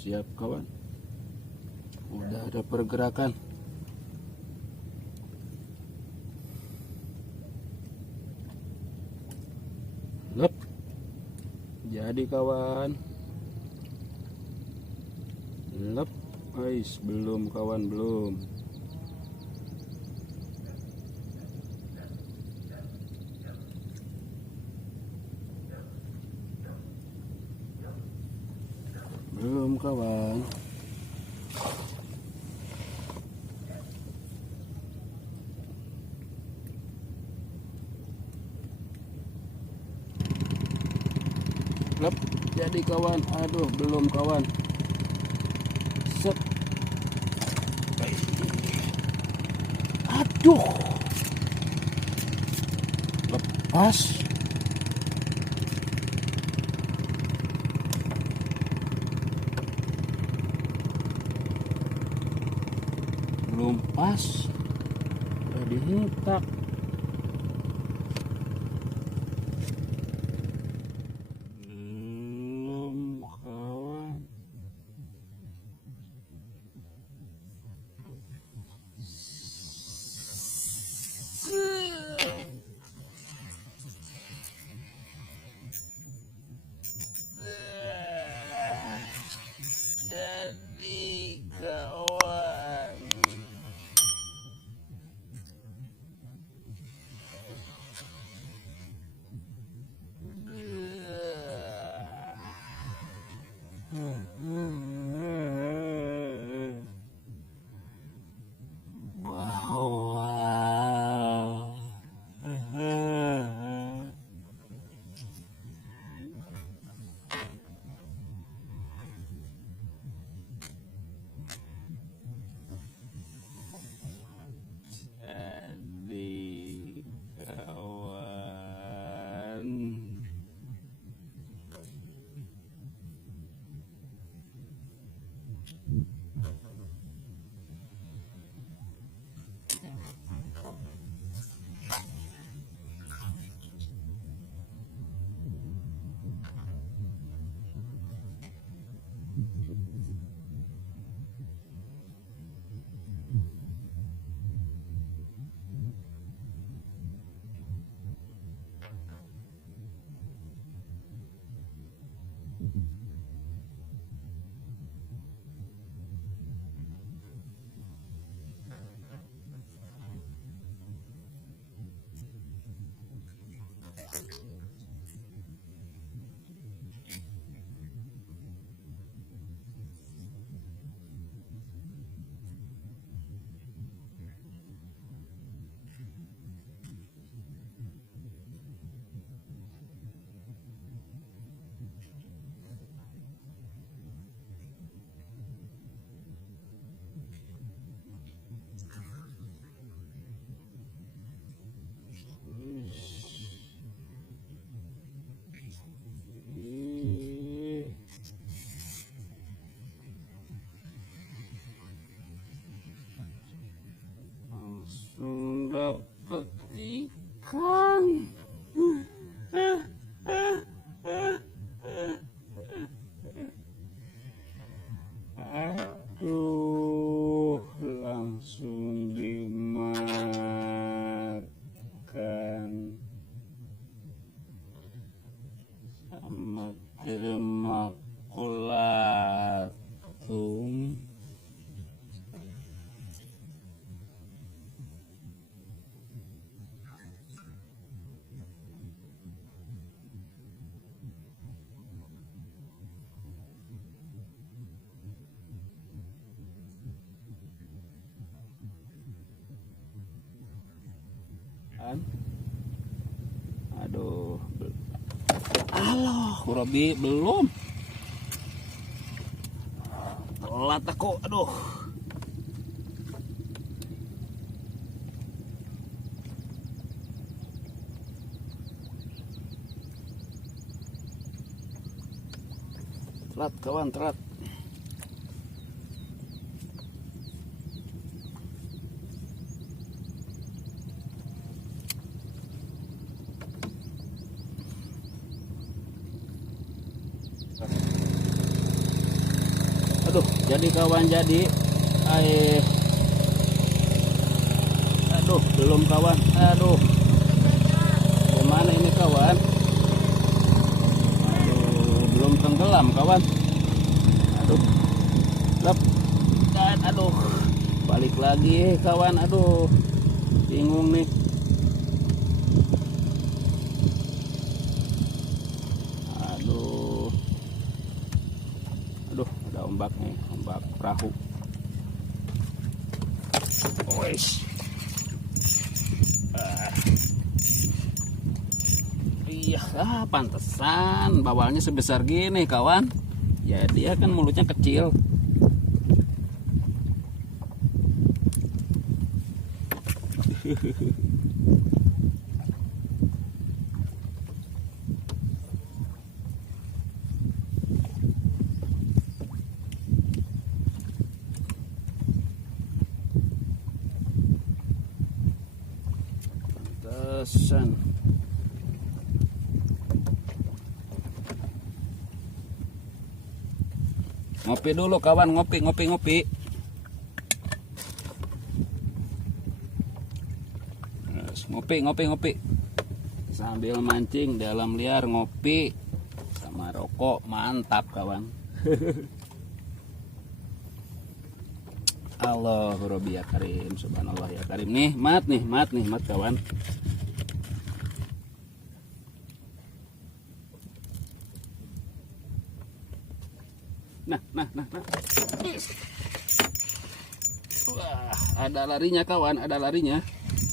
siap kawan. Udah ada pergerakan. Lep. Jadi kawan. Lep. Ais, belum kawan, belum. Belum kawan. Lep, jadi kawan. Aduh, belum kawan. Set. Aduh. Lepas. Belum pas. Udah dihentak. Belum kawan. Jadi kawan. Jadi kawan. Langsung dapet ikan. Aduh, langsung dimakan sama dermakulatum. Aduh, alah, Robi belum. Telat aku, aduh. Telat kawan, telat. Aduh, jadi kawan, jadi. Aduh, belum kawan. Aduh, gimana ini kawan? Aduh, belum tenggelam kawan. Aduh, lep. Dan aduh, balik lagi kawan. Aduh, bingung nih. Aduh, ada ombak nih, ombak perahu. Wes. Iya, pantesan bawalnya sebesar gini kawan. Ya dia kan mulutnya kecil. Pantesan. Ngopi dulu kawan, ngopi. Ngopi. Sambil mancing dalam liar, ngopi sama rokok, mantap kawan. Allahu Rabbi ya Karim, subhanallah ya Karim. Nikmat kawan. Nah. Wah, ada larinya kawan, ada larinya.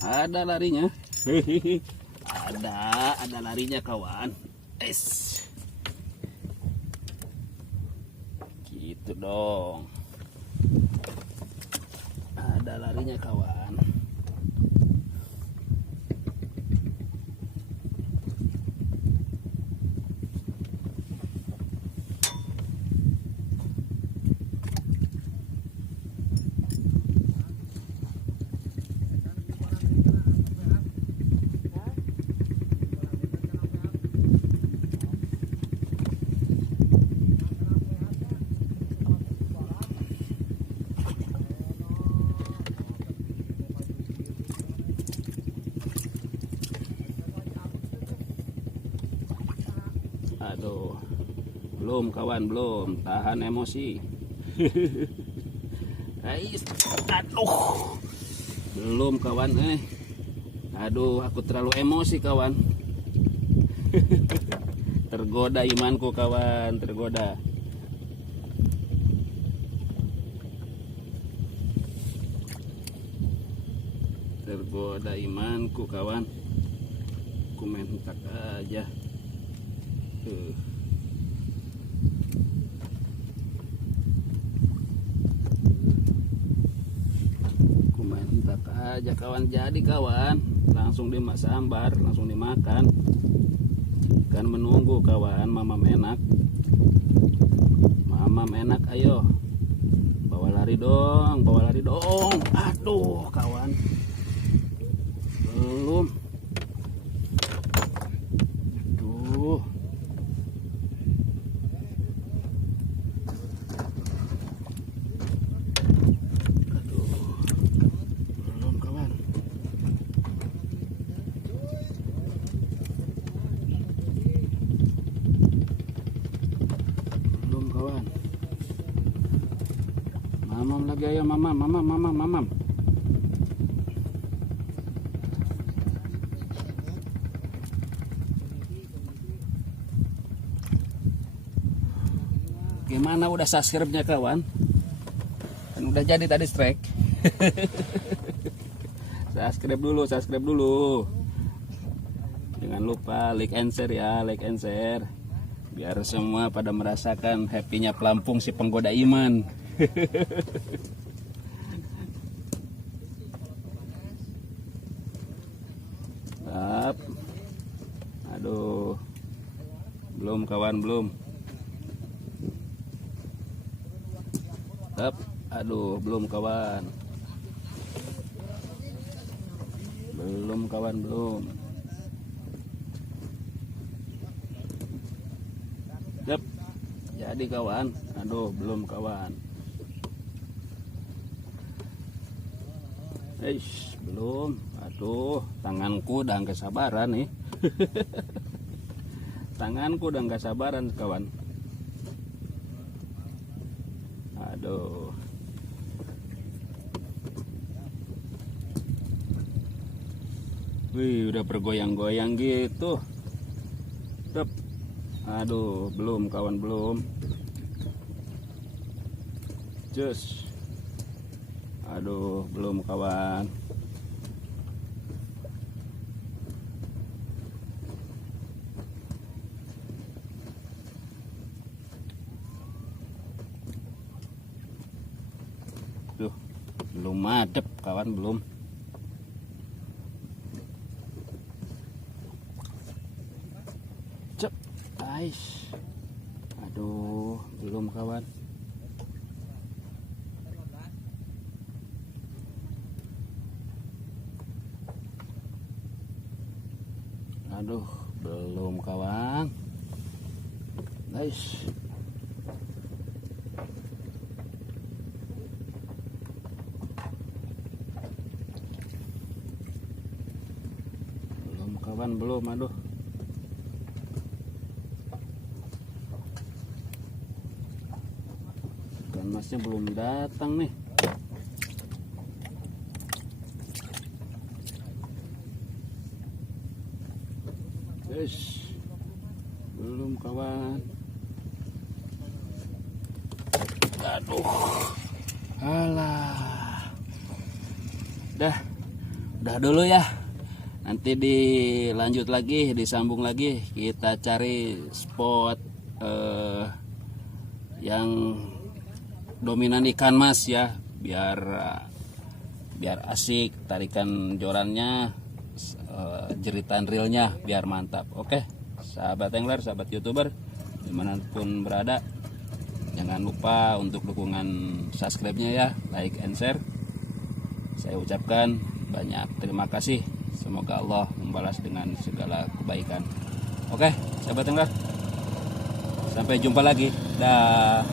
Ada larinya kawan. Gitu dong. Ada larinya kawan. Aduh, belum kawan, belum tahan emosi. Aduh, belum kawan. Aduh, aku terlalu emosi kawan. Tergoda imanku kawan, tergoda. Tergoda imanku kawan. Aku main hentak aja. Aku main hentak aja kawan. Jadi kawan, langsung disambar, langsung dimakan. Kan menunggu kawan, mamam enak. Mamam enak, ayo. Bawa lari dong. Aduh kawan, belum. Mamam lagi, ayo mamam. Gimana udah subscribe-nya kawan? Kan udah jadi tadi strike. subscribe dulu. Jangan lupa like and share ya, biar semua pada merasakan happy-nya pelampung si penggoda iman. Aduh, belum kawan, belum. Aduh, belum kawan. Belum. Jadi kawan. Aduh, belum kawan. Belum. Aduh, tanganku udah nggak sabaran nih. Tanganku udah nggak sabaran kawan. Aduh. Wih, udah bergoyang-goyang gitu. Tep. Aduh, belum kawan, belum. Cus. Aduh, belum kawan. Tuh, belum madep kawan, belum. Cep, guys. Aduh, belum kawan. Aduh, belum kawan. Guys. Belum kawan, belum. Aduh. Ikan masnya belum datang nih. Guys, belum kawan. Aduh, alah, udah dulu ya. Nanti dilanjut lagi, disambung lagi. Kita cari spot yang dominan ikan mas ya, biar asik tarikan jorannya. Jeritan realnya biar mantap. Oke, sahabat angler, sahabat youtuber dimanapun berada, jangan lupa untuk dukungan subscribe-nya ya, like and share. Saya ucapkan banyak terima kasih. Semoga Allah membalas dengan segala kebaikan. Oke, sahabat angler, sampai jumpa lagi. Dah.